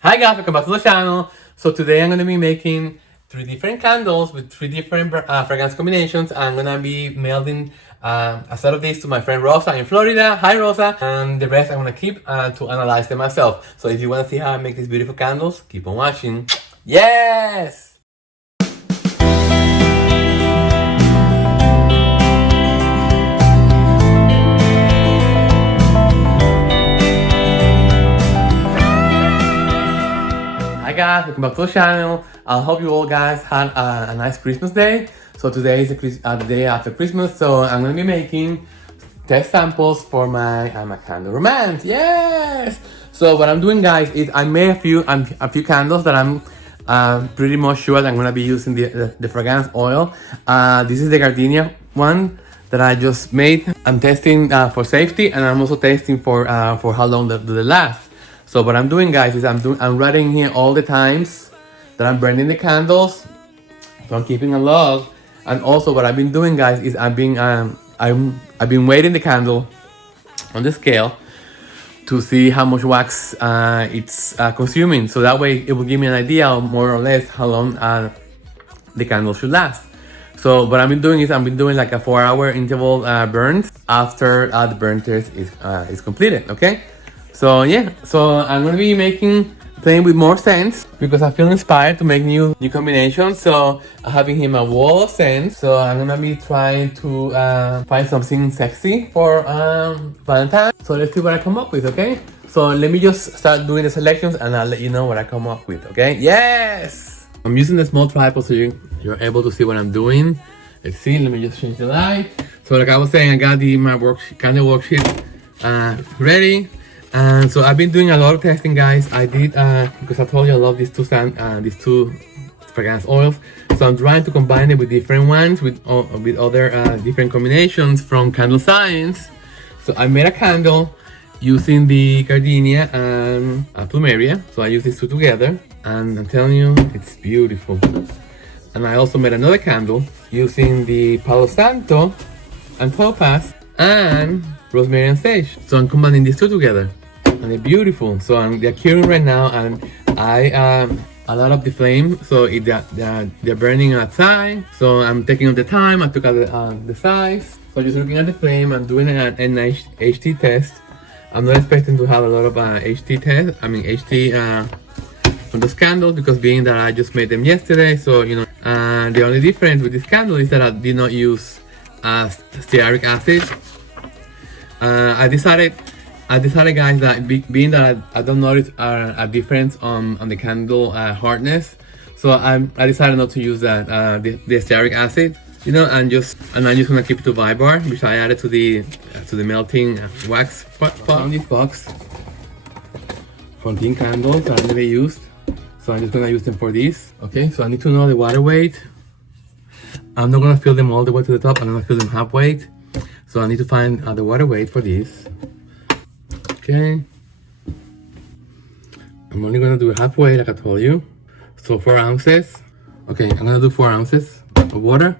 Hi guys, welcome back to the channel. So today I'm going to be making 3 different candles with 3 different fragrance combinations. I'm going to be mailing a set of these to my friend Rosa in Florida. Hi Rosa. And the rest I'm going to keep to analyze them myself. So if you want to see how I make these beautiful candles, keep on watching. Yes! Hi guys, welcome back to the channel. I hope you all guys had a nice Christmas day. So today is the day after Christmas, so I'm gonna be making test samples for my candle romance. Yes. So what I'm doing, guys, is I made a few candles that I'm pretty much sure that I'm gonna be using the fragrance oil. This is the gardenia one that I just made. I'm testing for safety, and I'm also testing for how long they last. So what I'm doing, guys, is I'm writing here all the times that I'm burning the candles. So I'm keeping a log, and also what I've been doing, guys, is I've been weighting the candle on the scale to see how much wax it's consuming. So that way it will give me an idea of more or less how long the candle should last. So what I've been doing is I've been doing like a 4-hour interval burns after the burn test is completed. Okay. So yeah, so I'm gonna be playing with more scents because I feel inspired to make new combinations. So I'm having him a wall of scents. So I'm gonna be trying to find something sexy for Valentine's. So let's see what I come up with, okay? So let me just start doing the selections and I'll let you know what I come up with, okay? Yes! I'm using the small tripod so you're able to see what I'm doing. Let's see, let me just change the light. So like I was saying, I got my candle worksheet ready. And so I've been doing a lot of testing, guys. I did because I told you I love these two fragrance oils. So I'm trying to combine it with different ones with other different combinations from Candle Science. So I made a candle using the gardenia and plumeria. So I use these two together, and I'm telling you, it's beautiful. And I also made another candle using the Palo Santo and topaz and rosemary and sage. So I'm combining these two together, and they're beautiful. So they're curing right now, and I light up the flame, so they're burning outside. So I'm taking out the time. I took out the size. So just looking at the flame, I'm doing an HT test. I'm not expecting to have a lot of HT from this candle, because being that I just made them yesterday. So you know, the only difference with this candle is that I did not use stearic acid. I decided, guys, that being that I don't notice a difference on the candle hardness, so I'm decided not to use that the stearic acid, you know, and I'm just gonna keep it to Vibar, which I added to the melting wax on this box for tin candles that I never used. So I'm just gonna use them for this. Okay, so I need to know the water weight. I'm not gonna fill them all the way to the top. I'm gonna fill them half weight. So I need to find the water weight for this. Okay. I'm only gonna do half weight, like I told you. So 4 ounces. Okay, I'm gonna do 4 ounces of water.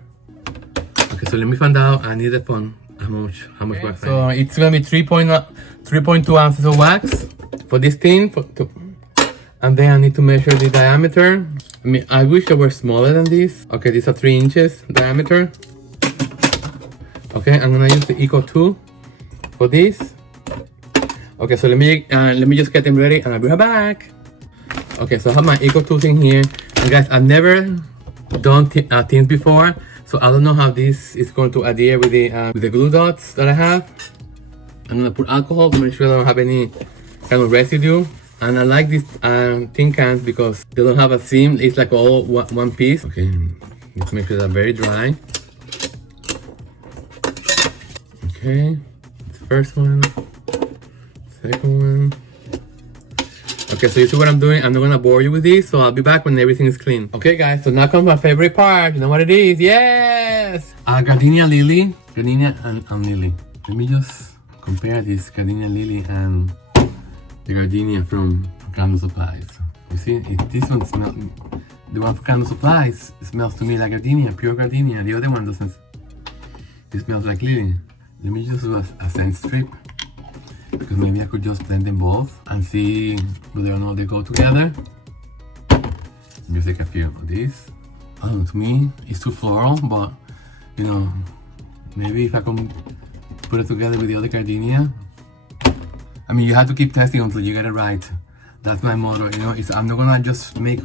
Okay, so let me find out. I need upon how much wax. So it's gonna be 3.2 ounces of wax for this tin. And then I need to measure the diameter. I mean, I wish they were smaller than this. Okay, these are 3 inches diameter. Okay, I'm gonna use the Eco 2 for this. Okay, so let me just get them ready and I'll be right back. Okay, so I have my Eco 2 in here. And guys, I've never done tins before, so I don't know how this is going to adhere with the glue dots that I have. I'm gonna put alcohol to make sure I don't have any kind of residue. And I like these tin cans because they don't have a seam. It's like all one piece. Okay, let's make sure they're very dry. Okay, the first one, second one. Okay, so you see what I'm doing? I'm not gonna bore you with this, so I'll be back when everything is clean. Okay guys, so now comes my favorite part. You know what it is? Yes! Gardenia lily. Gardenia and lily. Let me just compare this gardenia lily and the gardenia from Candle Supplies. You see, this one smells, the one from Candle Supplies smells to me like gardenia, pure gardenia. The other one doesn't. It smells like lily. Let me just do a scent strip. because maybe I could just blend them both and see whether or not they go together. Let me take a few of these. To me, it's too floral, but you know, maybe if I can put it together with the other gardenia. I mean, you have to keep testing until you get it right. That's my motto, you know. I'm not gonna just make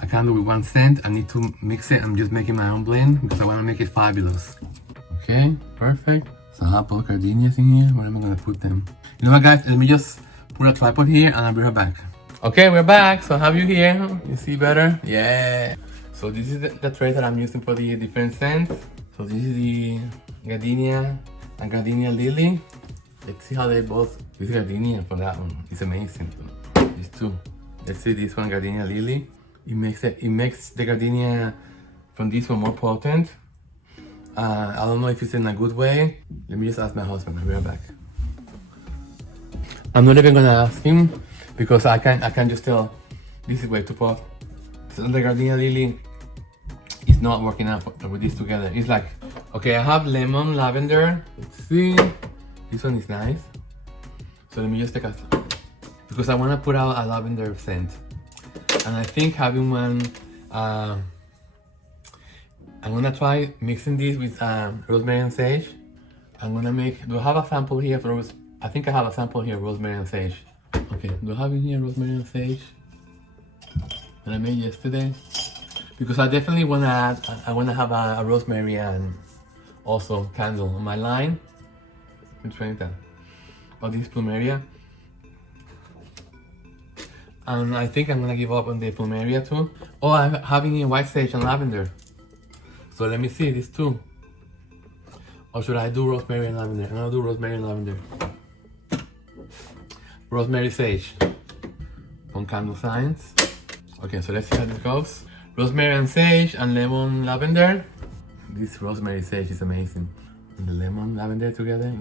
a candle with one scent. I need to mix it. I'm just making my own blend because I want to make it fabulous. Okay, perfect. So I have both gardenias in here. Where am I gonna put them? You know what, guys? Let me just put a tripod here and I'll be right back. Okay, we're back. So I have you here. You see better? Yeah. So this is the tray that I'm using for the different scents. So this is the gardenia and gardenia lily. Let's see how they both. This gardenia for that one. It's amazing. These two. Let's see this one, gardenia lily. It makes the gardenia from this one more potent. I don't know if it's in a good way. Let me just ask my husband. I'll be right back. I'm not even gonna ask him because I can just tell this is way too pot. So the gardenia lily is not working out with this together. It's like, okay, I have lemon, lavender. Let's see. This one is nice. So let me just take a, because I want to put out a lavender scent. And I think having one, I'm gonna try mixing this with rosemary and sage. I'm gonna make, do I have a sample here for I think I have a sample here, rosemary and sage. Okay, do I have in here rosemary and sage that I made yesterday? Because I definitely wanna add, I wanna have a rosemary and also candle on my line. Which one is that? Oh, this plumeria. And I think I'm gonna give up on the plumeria too. Oh, I'm having in white sage and lavender. So let me see these two. Or should I do rosemary and lavender? I'm gonna do rosemary and lavender. Rosemary sage on candle signs. Okay, so let's see how this goes. Rosemary and sage and lemon lavender. This rosemary sage is amazing. And the lemon lavender together.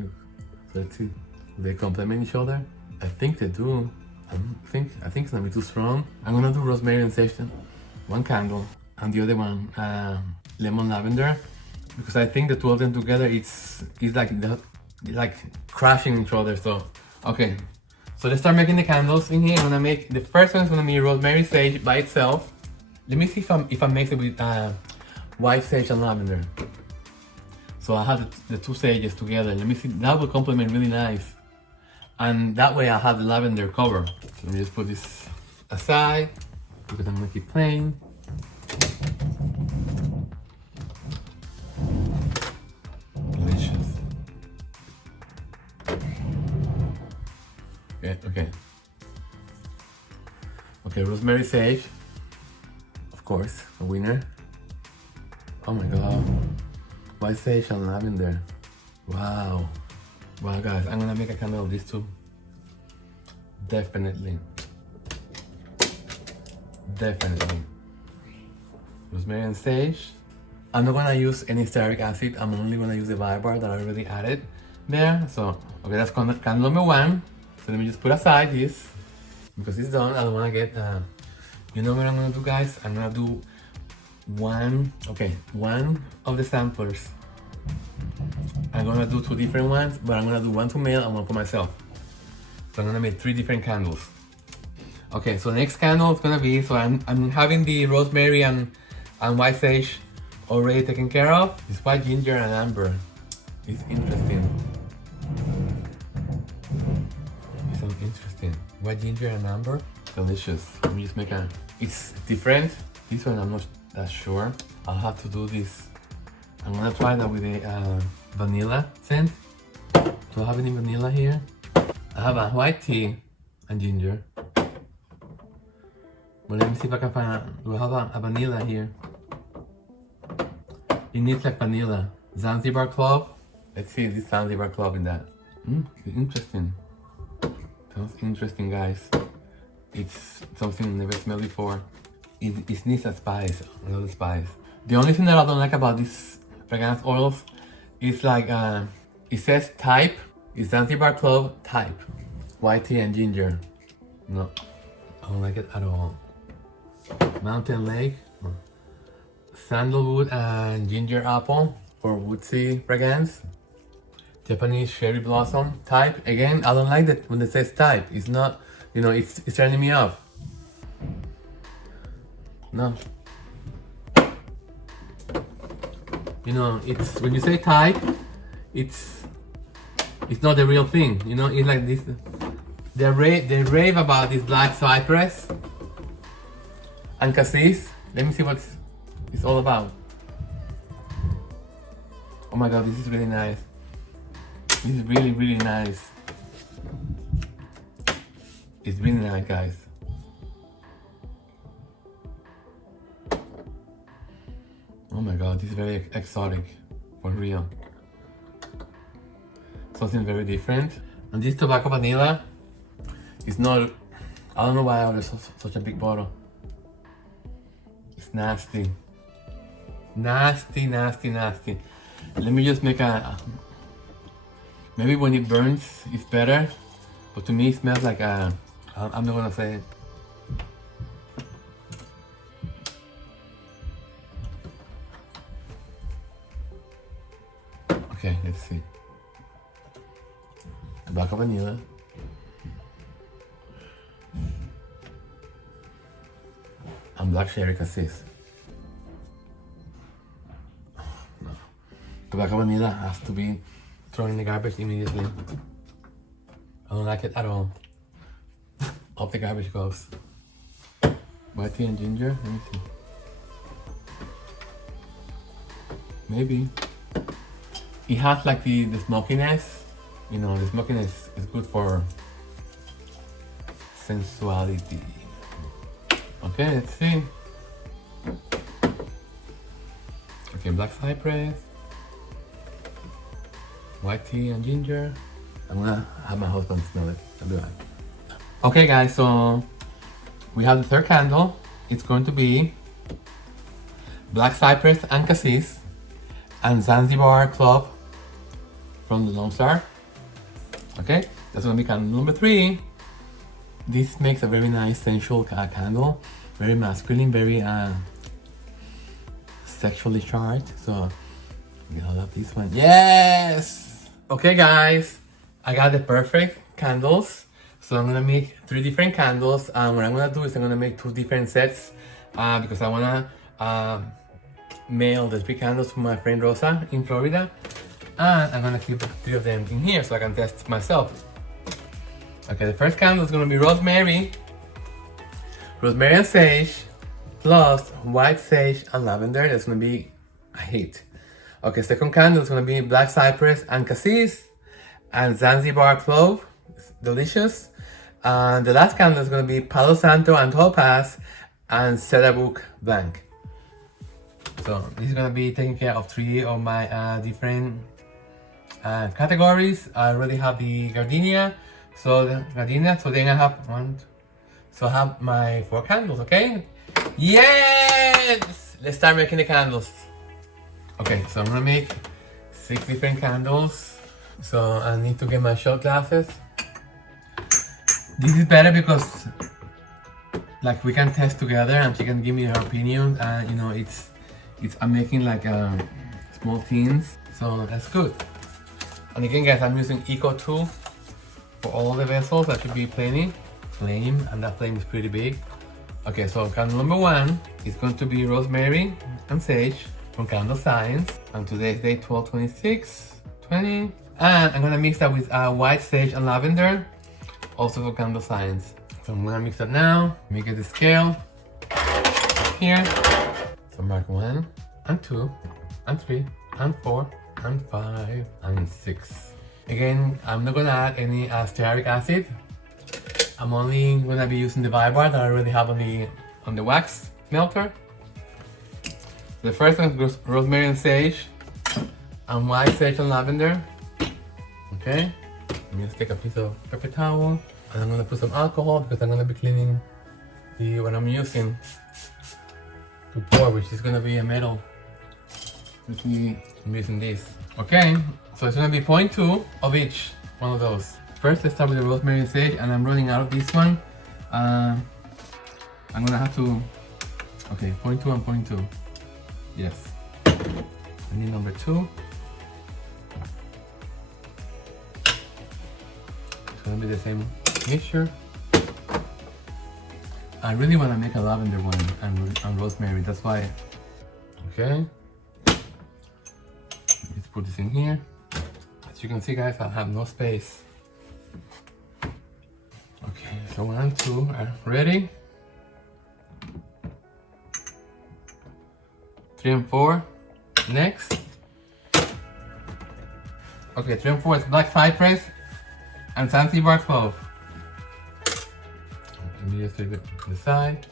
So let's see. They complement each other. I think they do. I think it's gonna be too strong. I'm gonna do rosemary and sage, one candle, and the other one lemon lavender, because I think the two of them together it's like crashing each other. So okay, so let's start making the candles in here. I'm gonna make the first one is gonna be rosemary sage by itself. Let me see if I mix it with white sage and lavender. So I have the two sages together. Let me see, that will complement really nice. And that way I have the lavender cover. So let me just put this aside because I'm gonna keep playing. Delicious. Okay. Okay, rosemary sage. Of course, a winner. Oh my god. White sage and lavender. Wow. Wow, guys, I'm gonna make a candle of these two. Definitely. Rosemary and sage. I'm not gonna use any stearic acid. I'm only gonna use the Vibar that I already added there. So, okay, that's candle number one. So let me just put aside this because it's done. I don't wanna get, you know what I'm gonna do, guys? I'm gonna do one of the samplers. I'm gonna do two different ones, but I'm gonna do one to mail and one for myself. So I'm gonna make 3 different candles. Okay, so the next candle is gonna be, so I'm having the rosemary and white sage already taken care of. It's white ginger and amber. It's interesting. It's interesting. White ginger and amber, delicious. Let me just make a, it's different. This one I'm not that sure. I'll have to do this. I'm gonna try that with a vanilla scent. Do I have any vanilla here? I have a white tea and ginger. But let me see if I can find do I have a vanilla here? It needs like vanilla. Zanzibar clove. Let's see this Zanzibar clove in that. Interesting. Sounds interesting, guys. It's something I've never smelled before. It needs a spice, another spice. The only thing that I don't like about these fragrance oils is like, it says type, it's Zanzibar clove type. White tea and ginger. No, I don't like it at all. Mountain Lake, sandalwood and ginger apple for woodsy fragrance. Japanese cherry blossom type. Again, I don't like that when it says type. It's not, you know, it's turning me off. No. You know, it's when you say type, it's not the real thing. You know, it's like this. They rave about this black cypress and cassis. Let me see what it's all about. Oh my god, this is really nice. This is really, really nice. It's really nice, guys. Oh my god, this is very exotic, for real. Something very different. And this tobacco vanilla is not, I don't know why I ordered such a big bottle. It's nasty. Nasty, nasty, nasty. Let me just make maybe when it burns, it's better. But to me, it smells like I'm not gonna say it. Okay, let's see. Tobacco vanilla. And black cherry cassis. No. Tobacco vanilla has to be thrown in the garbage immediately. I don't like it at all. Off the garbage goes. White tea and ginger. Let me see. Maybe. It has like the smokiness. You know, the smokiness is good for sensuality. Okay, let's see. Okay, black cypress, white tea and ginger. I'm gonna have my husband smell it. I'll be right. Okay guys, so we have the third candle. It's going to be black cypress and cassis and Zanzibar Club from the Lombard. Okay, that's gonna be candle number 3. This makes a very nice sensual candle, very masculine, very sexually charged. So I love this one. Yes. Okay, guys, I got the perfect candles. So I'm gonna make 3 different candles. What I'm gonna do is I'm gonna make 2 different sets because I wanna mail the 3 candles to my friend Rosa in Florida, and I'm gonna keep 3 of them in here so I can test myself. Okay, the first candle is gonna be rosemary and sage, plus white sage and lavender. That's gonna be a hit. Okay, second candle is gonna be black cypress and cassis and Zanzibar clove. It's delicious. And the last candle is gonna be Palo Santo and topaz and Cedarbrook blanc. So this is gonna be taking care of 3 of my different categories. I already have the gardenia. So then I have 1, 2. So I have my 4 candles, okay? Yes! Let's start making the candles. Okay, so I'm gonna make 6 different candles. So I need to get my shot glasses. This is better because like we can test together and she can give me her opinion. And you know, I'm making like small tins, so that's good. And again, guys, I'm using Eco 2 for all the vessels. That should be plenty. Flame, and that flame is pretty big. Okay, so candle number 1 is going to be rosemary and sage from Candle Science. And today's day 12/26/20. And I'm gonna mix that with white sage and lavender, also for Candle Science. So I'm gonna mix that now. Let me get the scale here. So mark 1 and 2 and 3 and 4 and 5 and 6. Again, I'm not gonna add any stearic acid. I'm only gonna be using the Vibar that I already have on the wax melter. The first one is rosemary and sage and white sage and lavender. Okay, let me just take a piece of paper towel and I'm gonna put some alcohol because I'm gonna be cleaning what I'm using to pour, which is gonna be a metal. I'm using this. Okay, so it's gonna be 0.2 of each one of those. First, let's start with the rosemary and sage, and I'm running out of this one. I'm gonna have to. Okay, 0.2 and 0.2. Yes. I need number 2. It's gonna be the same mixture. I really want to make a lavender one and rosemary. That's why. Okay. Let's put this in here. As you can see, guys, I have no space. Okay, so 1 and 2 are ready. 3 and 4 next. Okay, 3 and 4 is black cypress and Zanzibar clove. Let me just take the side.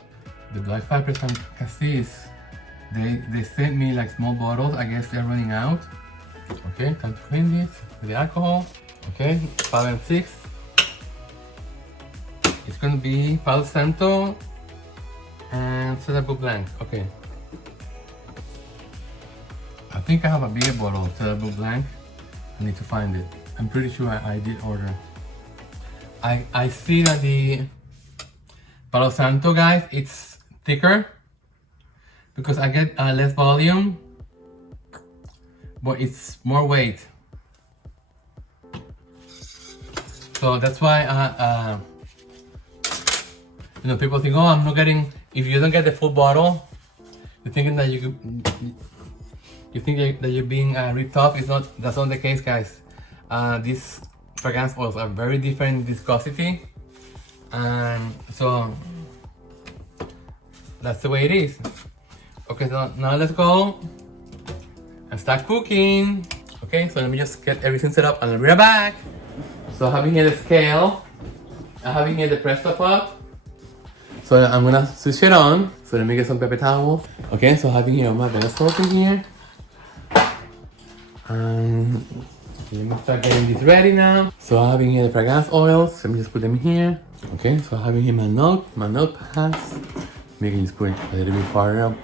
The black cypress and cassis, they sent me like small bottles. I guess they're running out. Okay, time to clean this with the alcohol. Okay, 5 and 6. It's gonna be Palo Santo and Cedar Blanc. Okay. I think I have a bigger bottle of Cedar Blanc. I need to find it. I'm pretty sure I did order. I see that the Palo Santo, guys, it's thicker because I get less volume, but it's more weight. So that's why you know, people think, oh, I'm not getting. If you don't get the full bottle, you're thinking that that you're being ripped off. It's not. That's not the case, guys. These fragrance oils are very different in viscosity, and so that's the way it is. Okay, so now let's go and start cooking. Okay, so let me just get everything set up and I'll be right back. So I have here the scale. I have here the Presto pot. So I'm gonna switch it on. So let me get some paper towels. Okay, so I have here my vegetables in here. And let me start getting this ready now. So I have here the fragrance oils. Let me just put them here. Okay, so I have here my notepads. Maybe just put it a little bit farther up.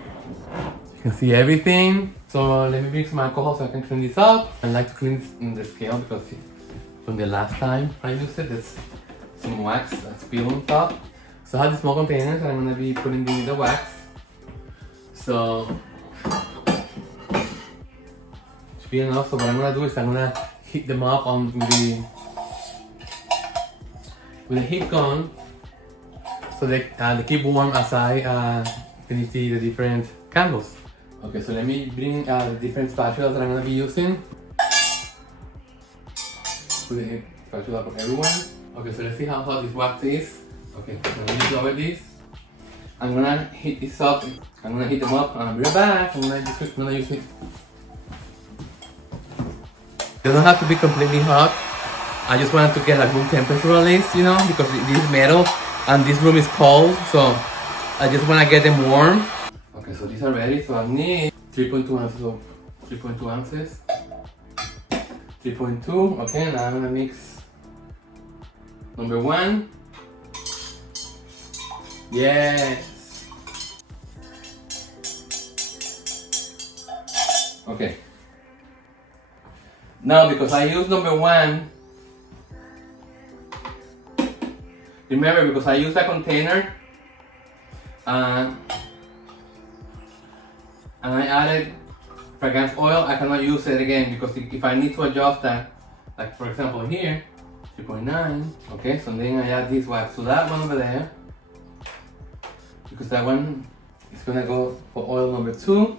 You can see everything. So let me bring some alcohol so I can clean this up. I like to clean this in the scale because from the last time I used it, there's some wax that's spilled on top. So I have the small containers and I'm gonna be putting in the wax. So should be enough. So what I'm gonna do is I'm gonna heat them up on with the heat gun, so they keep warm as I finish the different candles. Okay, so let me bring the different spatulas that I'm gonna be using. Put the spatula for everyone. Okay, so let's see how hot this wax is. Okay, so let me lower this. I'm gonna heat this up. I'm gonna heat them up and I'll be right back. I'm gonna use it. They don't have to be completely hot. I just wanted to get a room temperature at least, you know, because this is metal and this room is cold, so I just want to get them warm. Okay, so these are ready, so I need 3.2 ounces of 3.2 ounces. 3.2, okay, now I'm gonna mix number 1. Yes. Okay. Now, because I use number 1, remember, because I use a container and I added fragrance oil, I cannot use it again because if I need to adjust that, like for example here, 3.9, okay, so then I add this wax to that one over there, because that one is gonna go for oil number 2.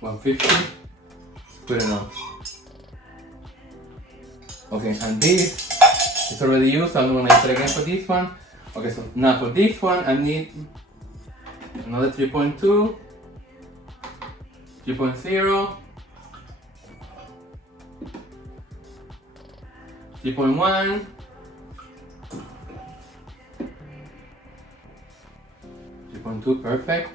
$150, good enough. Okay, and this is already used, so I'm gonna use it again for this one. Okay, so now for this one, I need another 3.2, 3.0, 3.1, 3.2, perfect.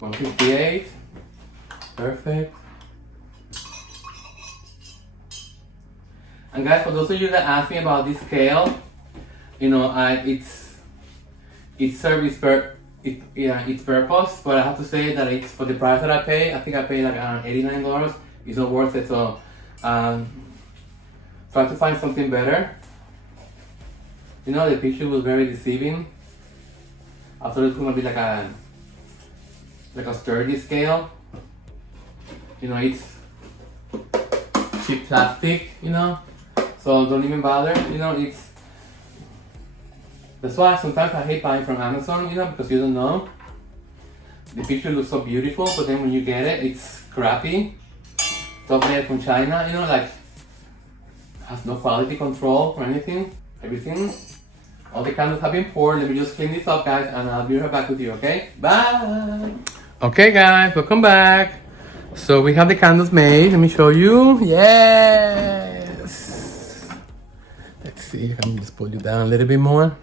158, perfect. And guys, for those of you that ask me about this scale, you know, it serves its purpose, but I have to say that it's for the price that I pay. I think I paid like around $89. It's not worth it, so try to find something better. You know, the picture was very deceiving. I thought it was gonna be like a sturdy scale. You know, it's cheap plastic, you know, so don't even bother, you know. That's why sometimes I hate buying from Amazon, you know, because you don't know. The picture looks so beautiful, but then when you get it, it's crappy. It's all made from China, you know, like has no quality control or anything. Everything. All the candles have been poured. Let me just clean this up, guys, and I'll be right back with you, okay? Bye! Okay, guys, welcome back. So we have the candles made. Let me show you. Yes! Let's see if I can just pull you down a little bit more.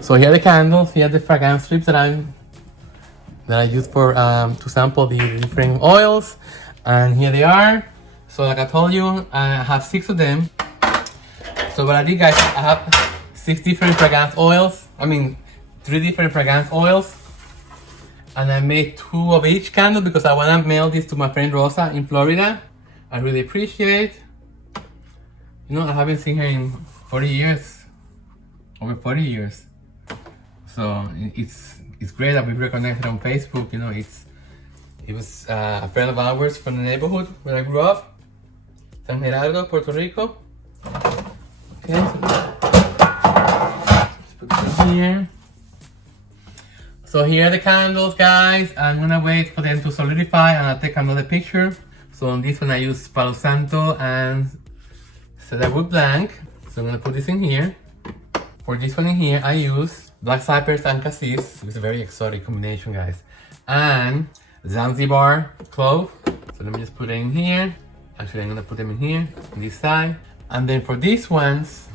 So here are the candles. Here are the fragrance strips that I use for to sample the different oils. And here they are. So like I told you, I have 6 of them. So what I did, guys, I have 6 different fragrance oils. I mean, 3 different fragrance oils. And I made 2 of each candle because I want to mail this to my friend Rosa in Florida. I really appreciate. You know, I haven't seen her in 40 years. Over 40 years. So it's great that we reconnected on Facebook. You know, it was a friend of ours from the neighborhood where I grew up. San Gerardo, Puerto Rico. Okay, so let's put this in here. So here are the candles, guys. I'm gonna wait for them to solidify and I'll take another picture. So on this one I use Palo Santo and Cedarwood Blanc. So I'm gonna put this in here. For this one in here, I use Black Cypress and Cassis. It's a very exotic combination, guys. And Zanzibar Clove. So let me just put it in here. Actually, I'm gonna put them in here, on this side. And then for these ones,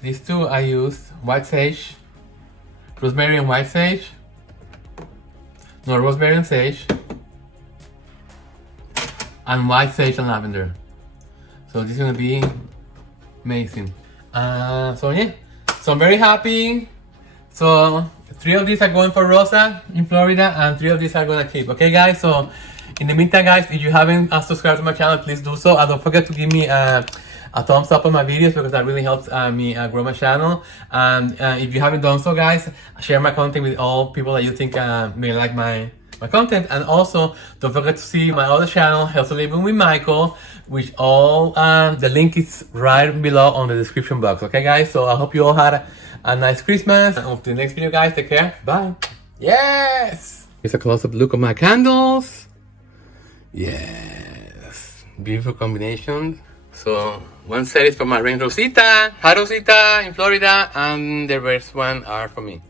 these 2 I use White Sage. Rosemary and white sage. No, rosemary and sage. And white sage and lavender. So this is gonna be amazing. So yeah, so I'm very happy. So 3 of these are going for Rosa in Florida and 3 of these are gonna keep. Okay, guys, so in the meantime, guys, if you haven't subscribed to my channel, please do so. And don't forget to give me a thumbs up on my videos because that really helps me grow my channel. And if you haven't done so, guys, share my content with all people that you think may like my content. And also, don't forget to see my other channel, Healthy Living with Michael, which all the link is right below on the description box. Okay, guys, so I hope you all had a nice Christmas. And until the next video, guys, take care. Bye. Yes! Here's a close-up look of my candles. Yes, beautiful combination. So one set is for my friend Rosita. Hi Rosita in Florida, and the rest one are for me.